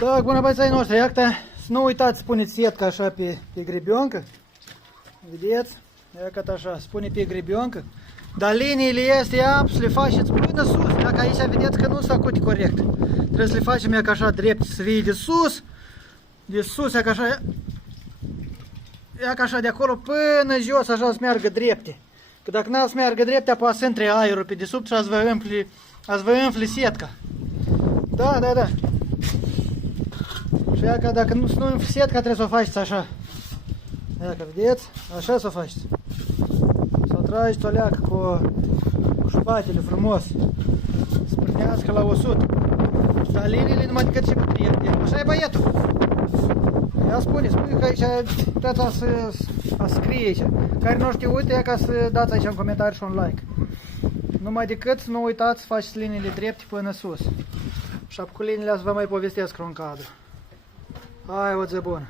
Так, bună băieții noștri, iată, să nu uitați, puneți sietca așa pe grebioncă. Vedeți? Iată așa, spune pe grebioncă. Dar liniile este apă, să le faceți până sus. Dacă aici vedeți că nu s-a făcut corect. Trebuie să le facem ia ca așa drept, să fie de sus. De sus, ia ca așa. Ia ca așa de acolo până jos, așa să meargă drepte. Că dacă n-ați meargă drepte, apoi să intre aerul pe desubt și ați vă umfli sietca. Da, da, da. Și ia că dacă nu umfli sietca, trebuie să o faceți așa. Ia că vedeți? Așa să o faceți. Să o trageți o leacă cu șpatele frumos. Să prândească la 100. Dar liniile numai decât și cu drepte. Așa e băietul. Ia spune că aici trebuie să scrie aici. Care nu știu, uite, ia ca să dați aici în comentarii și un like. Numai decât să nu uitați să faceți liniile drepte până sus. Și cu liniile să vă mai povestesc un cadru. Hai, o zi bună!